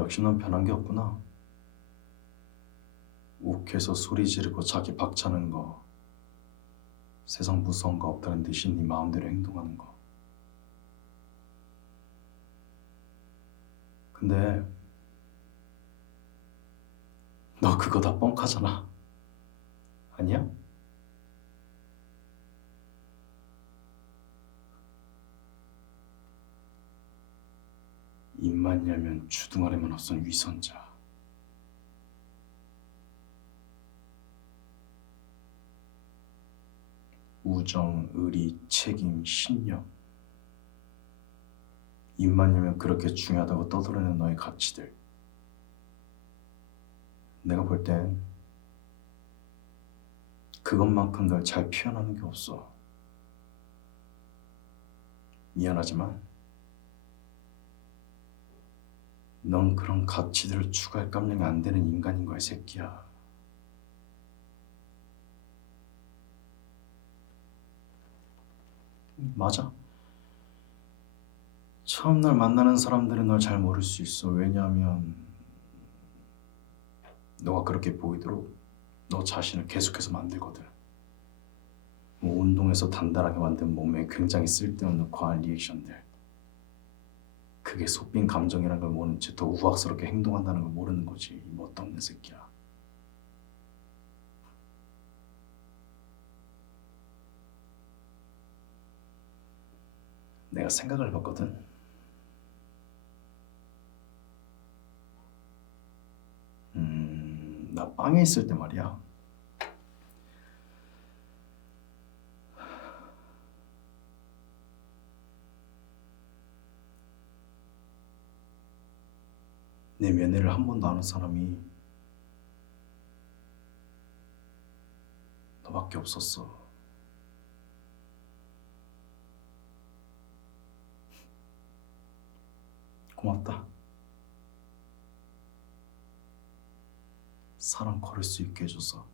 역시 넌 변한 게 없구나. 욱해서 소리 지르고 자기 박차는 거, 세상 무서운 거 없다는 듯이 네 마음대로 행동하는 거. 근데 너 그거 다 뻥카잖아. 아니야? 입만 열면 주둥아리만 없선 위선자. 우정, 의리, 책임, 신념. 입만 열면 그렇게 중요하다고 떠들어내는 너의 가치들. 내가 볼 땐 그것만큼 널 잘 표현하는 게 없어. 미안하지만 넌 그런 가치들을 추가할 깜냥이 안 되는 인간인 거야, 이 새끼야. 맞아. 처음 날 만나는 사람들은 널 잘 모를 수 있어. 왜냐하면 너가 그렇게 보이도록 너 자신을 계속해서 만들거든. 뭐 운동해서 단단하게 만든 몸에 굉장히 쓸데없는 과한 리액션들. 그게 소빈 감정이라는 걸 모른 채더 우악스럽게 행동한다는 걸 모르는 거지. 이 멋없는 새끼야. 내가 생각을 해봤거든. 음, 나 빵에 있을 때 말이야. 내 면회를 한 번도 안한 사람이 너밖에 없었어. 고맙다. 사람 걸을 수 있게 해줘서.